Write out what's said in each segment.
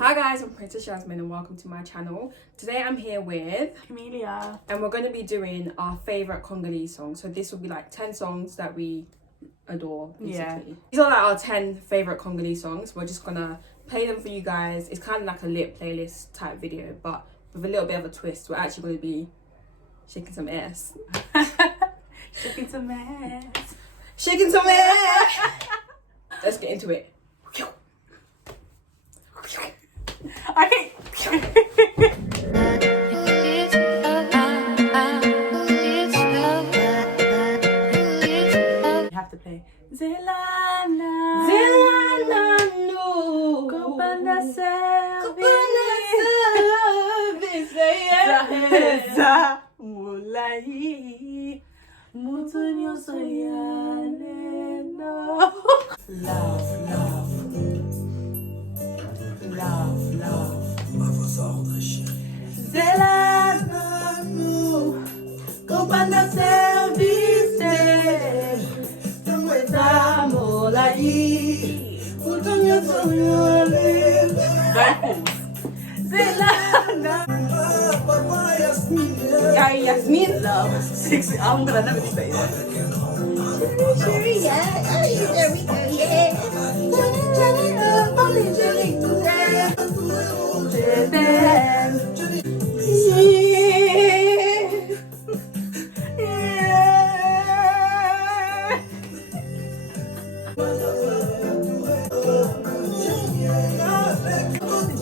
Hi guys, I'm Princess Jasmine and welcome to my channel. Today I'm here with CAMILLIA and we're going to be doing our favourite Congolese songs. So this will be like 10 songs that we adore, basically. Yeah. These are like our 10 favourite Congolese songs. We're just going to play them for you guys. It's kind of like a lit playlist type video, but with a little bit of a twist. We're actually going to be shaking some ass. Shaking some ass. Shaking some ass! Let's get into it. I you have to play Zelana no Kopanda Service Mulai Mutunyo Soyale no Love à vos ordres, chérie. Zelana no Kopanda Service Mulai Mutunyo Soyale Zelana Yasmin love 6 I'm gonna never say that. Sherry, yeah, there we go, yeah.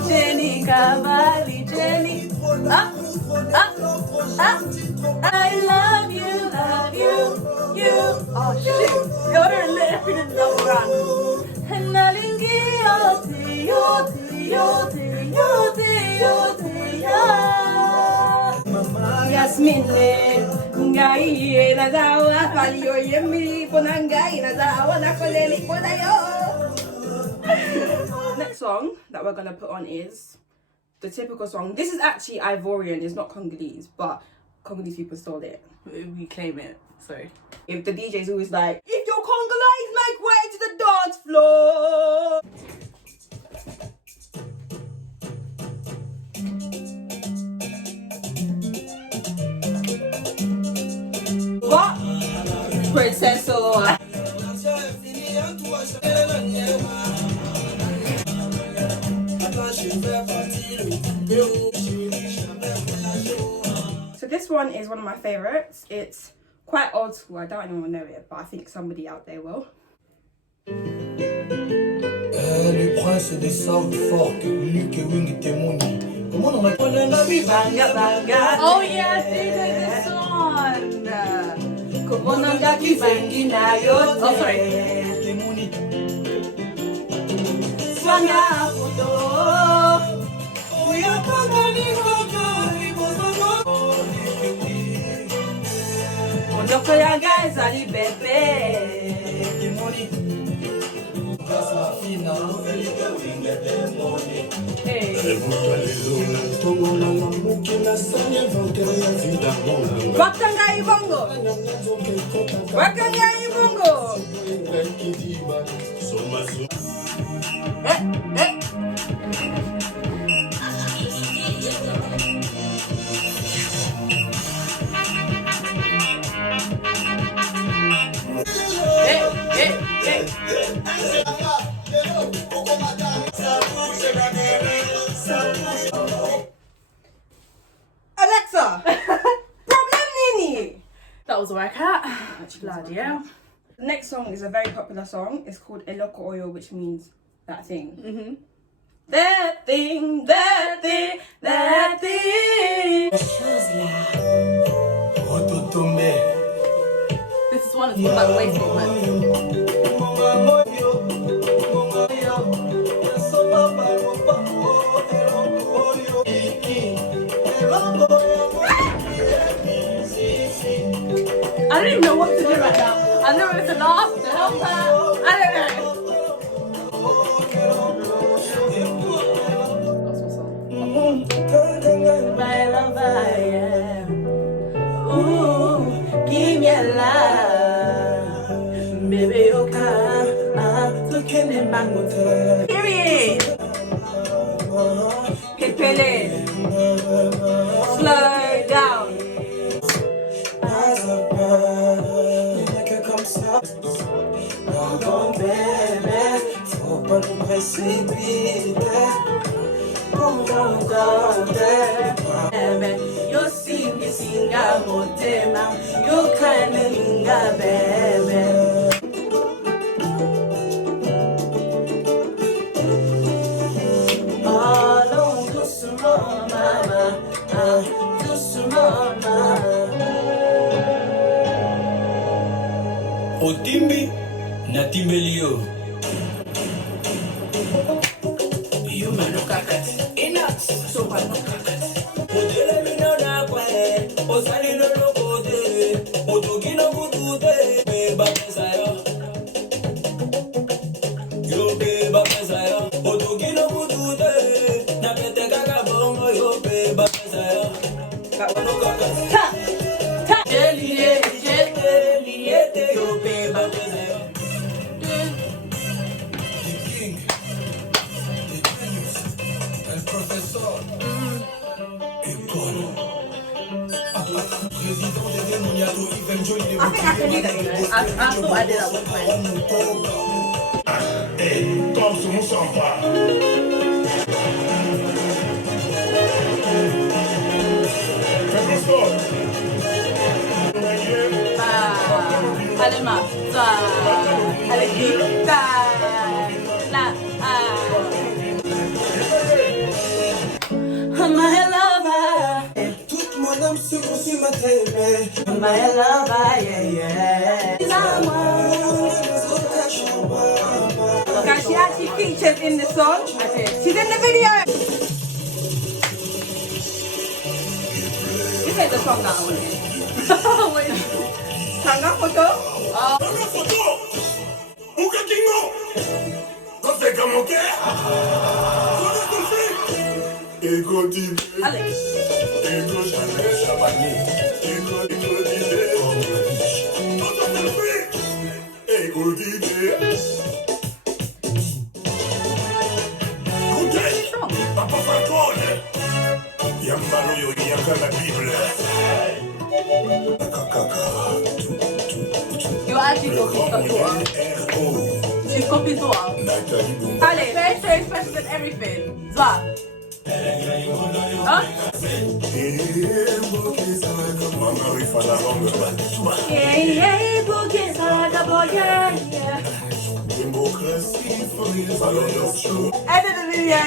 Jenny Cavalli, Jenny. I love you, you. Oh shit, you're living in the wrong. And nalingi Yasmine, ngai na dawa, palio yemi, ponangai na dawa, na koleli ponayo. Next song that we're gonna put on is the typical song. This is actually Ivorian, it's not Congolese, but Congolese people stole it. We claim it, so. If the DJ's always like, if you're Congolese, make way to the dance floor. What? Princess or so this one is one of my favorites. It's quite old school. I doubt anyone will know it, but I think somebody out there will. Les princes des Southfork, Luke et Wing Temoni. Comment on a Oh yes, this song. Oh sorry. Alexa, problem nini? That was a workout. Bloody hell. The next song is a very popular song. It's called Eloko oil, which means that thing. That thing, that thing, that thing. This is one that's about the waist movement. I don't even know what to do right now. I know it's a laugh to help her. Baby, you come. Look in the Mbangu. Period. Decale. Slow down. You see me sing a motema. You can't linga, baby. Otimbi na timbelio. You man no kakat. Enough. So man no kakat. Odele mi no na kwe. Osani no no kode. Otogi no kutude. Be bapesa yo. Yo be bapesa yo. Otogi no kutude. Na pete kaka bongo yo be bapesa yo. Kaka no kakat. Ta. Yo be bapesa yo. Professeur, Ecole, président des démoniados, il va me jouer les I think I can do that, you know. I thought I did that one time. Hey, comme sur mon samba. Allez, ma. Allez, vite. La. My lover, toute mon âme se consume à t'aimer. my lover, yeah. Guys, she actually featured in the song. She's in the video. This ain't the song that I wanted. Tanga photo? Tanga photo. Muka kingo. Kose kamoke. Kone kofi. Ego tibe. Alex. Ego chanel chabani. Ego tibe. Kose kofi. Ego tibe. Koute. Papa Falcone. Yambalo yo yaka la Bible. You actually copied Droit. She copied Droit. Allez, very, very special than everything. Droit. Huh? Yeah, bouquet, edit the video.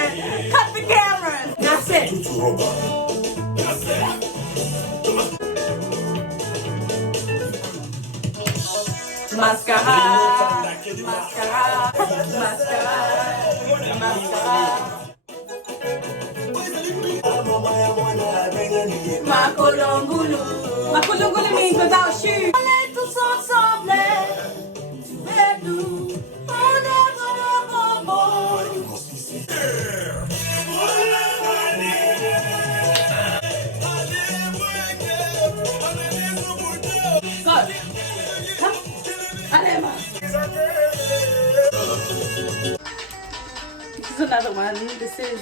Cut the camera. That's it. Mascara, mascara, mascara, mascara. Makologulu. Makologulu means without shoes. Tous ensemble, tu es nous. On est God. Anema. This is another one. This is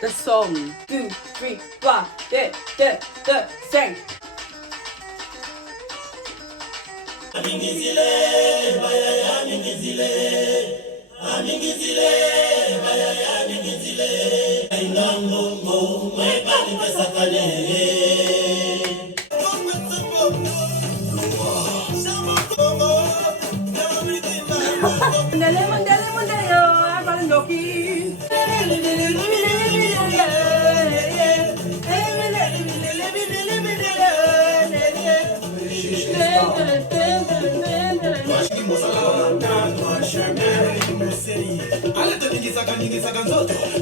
the song. 2, 3, 4, sing.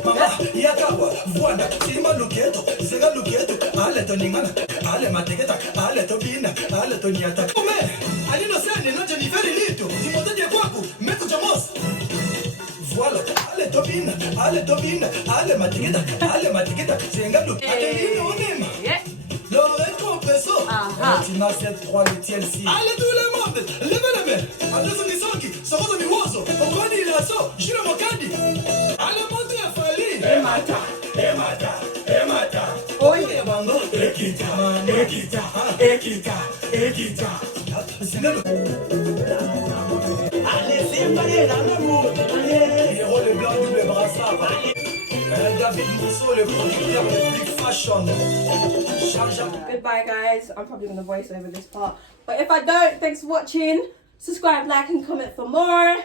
Mama, yakawa, vuanda, sima luketo, zega luketo, ale to ningana, ale mateketa, ale to bina, ale to niata. Come, alino sani no te niferi lito, timote de kwaku, meku chamos. Voilà, ale to bina, ale mateketa, zenga luketo, ale lino onema. Lo compreso, Tina 7-3, le TLC. Allez tout le monde, levez les mains. Adesso mi socchi, sono mi uoso. Okwani la so, jina mokadi. Allez monter à Fally. Emata. Oye bango. Ekita. Allez, c'est malé dans le monde. Héros le blanc double brassard. David Misu, le producteur le plus fashion. Goodbye guys, I'm probably going to voice over this part. But if I don't, thanks for watching. Subscribe, like and comment for more.